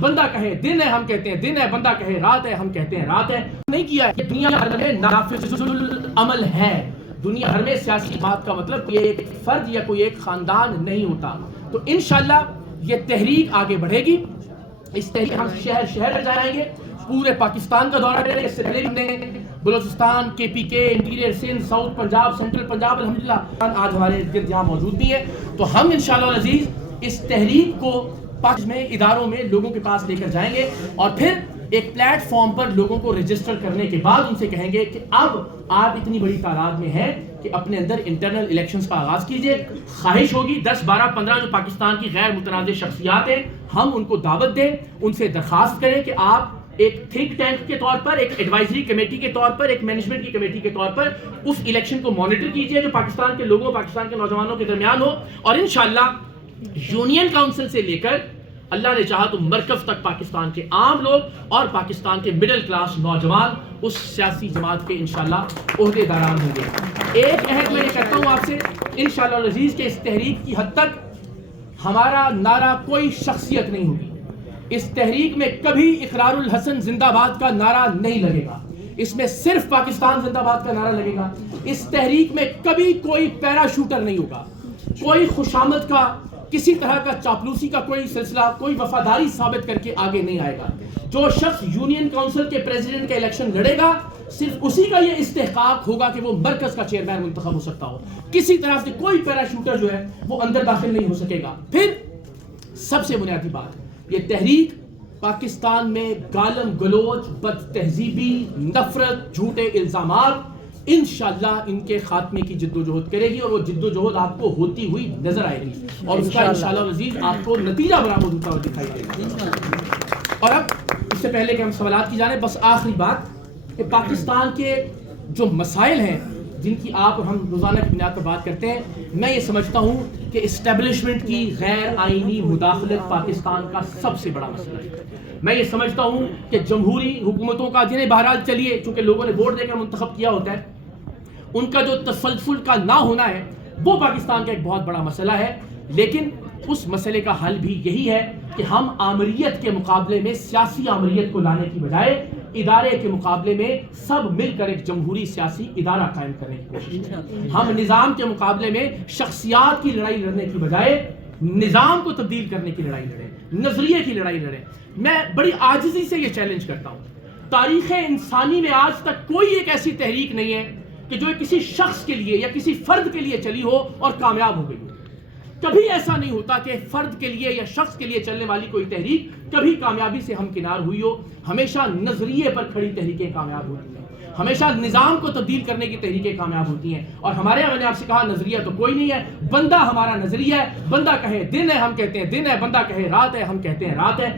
بندہ کہے دن ہے ہم کہتے ہیں دن ہے، بندہ کہے رات ہے ہم کہتے ہیں رات ہے. نہیں کیا ہے. دنیا بھر میں نافذ العمل ہے. دنیا بھر میں سیاسی بات کا مطلب کوئی ایک فرد یا کوئی ایک خاندان نہیں ہوتا. تو انشاءاللہ یہ تحریک آگے بڑھے گی. اس تحریک ہم شہر شہر جائیں گے، پورے پاکستان کا دورہ کریں گے. اس سے پہلے ہم نے Balochistan, K P K, interior Sindh, south Punjab, central Punjab, الحمدللہ آج ہمارے گرد یہاں موجود بھی ہیں. تو ہم انشاءاللہ العزیز اس تحریک کو پاکستان میں اداروں میں لوگوں کے پاس لے کر جائیں گے، اور پھر ایک پلیٹ فارم پر لوگوں کو رجسٹر کرنے کے بعد ان سے کہیں گے کہ اب آپ اتنی بڑی تعداد میں ہیں کہ اپنے اندر انٹرنل الیکشنز کا آغاز کیجئے. خواہش ہوگی 10 12 15 جو پاکستان کی غیر متنازع شخصیات ہیں ہم ان کو دعوت دیں، ان سے درخواست کریں کہ آپ ایک تھنک ٹینک کے طور پر، ایک ایڈوائزری کمیٹی کے طور پر، ایک مینجمنٹ کی کمیٹی کے طور پر اس الیکشن کو مانیٹر کیجئے جو پاکستان کے لوگوں، پاکستان کے نوجوانوں کے درمیان ہو. اور انشاءاللہ یونین کاؤنسل سے لے کر اللہ نے چاہا تو مرکز تک پاکستان کے عام لوگ اور پاکستان کے مڈل کلاس نوجوان اس سیاسی جماعت کے انشاءاللہ عہدے داران ہوں گے. ایک عہد میں یہ کرتا ہوں آپ سے انشاءاللہ العزیز کے اس تحریک کی حد تک ہمارا نعرہ کوئی شخصیت نہیں ہوگی. اس تحریک میں کبھی اقرار الحسن زندہ باد کا نعرہ نہیں لگے گا. اس میں صرف پاکستان زندہ باد کا نعرہ لگے گا. اس تحریک میں کبھی کوئی پیراشوٹر نہیں ہوگا. کوئی خوشامد کا، کسی طرح کا چاپلوسی کا کوئی سلسلہ، کوئی وفاداری ثابت کر کے آگے نہیں آئے گا. جو شخص یونین کاؤنسل کے پریزیڈنٹ کا الیکشن لڑے گا صرف اسی کا یہ استحقاق ہوگا کہ وہ مرکز کا چیئرمین منتخب ہو سکتا ہو. کسی طرح سے کوئی پیراشوٹر جو ہے وہ اندر داخل نہیں ہو سکے گا. پھر سب سے بنیادی بات، یہ تحریک پاکستان میں گالم گلوچ، بد تہذیبی، نفرت، جھوٹے الزامات انشاءاللہ ان کے خاتمے کی جد و جہد کرے گی، اور وہ جد و جہد آپ کو ہوتی ہوئی نظر آئے گی، اور اس کا انشاءاللہ العزیز آپ کو نتیجہ برآمد ہوتا ہوا دکھائی دے گا. اور اب اس سے پہلے کہ ہم سوالات کی جانیں، بس آخری بات کہ پاکستان کے جو مسائل ہیں جن کی آپ اور ہم روزانہ کی بنیاد پر بات کرتے ہیں، میں یہ سمجھتا ہوں کہ اسٹیبلشمنٹ کی غیر آئینی مداخلت پاکستان کا سب سے بڑا مسئلہ ہے. میں یہ سمجھتا ہوں کہ جمہوری حکومتوں کا، جنہیں بہرحال چلیے چونکہ لوگوں نے ووٹ دے کر منتخب کیا ہوتا ہے، ان کا جو تسلسل کا نہ ہونا ہے وہ پاکستان کا ایک بہت بڑا مسئلہ ہے. لیکن اس مسئلے کا حل بھی یہی ہے کہ ہم آمریت کے مقابلے میں سیاسی آمریت کو لانے کی بجائے ادارے کے مقابلے میں سب مل کر ایک جمہوری سیاسی ادارہ قائم کرنے کی کوشش کریں. ہم نظام کے مقابلے میں شخصیات کی لڑائی لڑنے کی بجائے نظام کو تبدیل کرنے کی لڑائی لڑیں، نظریے کی لڑائی لڑیں. میں بڑی عاجزی سے یہ چیلنج کرتا ہوں، تاریخ انسانی میں آج تک کوئی ایک ایسی تحریک نہیں ہے کہ جو کسی شخص کے لیے یا کسی فرد کے لیے چلی ہو اور کامیاب ہو گئی ہو. کبھی ایسا نہیں ہوتا کہ فرد کے لیے یا شخص کے لیے چلنے والی کوئی تحریک کبھی کامیابی سے ہمکنار ہوئی ہو. ہمیشہ نظریے پر کھڑی تحریکیں کامیاب ہوتی ہیں، ہمیشہ نظام کو تبدیل کرنے کی تحریکیں کامیاب ہوتی ہیں. اور ہمارے یہاں میں نے آپ سے کہا نظریہ تو کوئی نہیں ہے، بندہ ہمارا نظریہ ہے. بندہ کہے دن ہے ہم کہتے ہیں دن ہے، بندہ کہے رات ہے ہم کہتے ہیں رات ہے.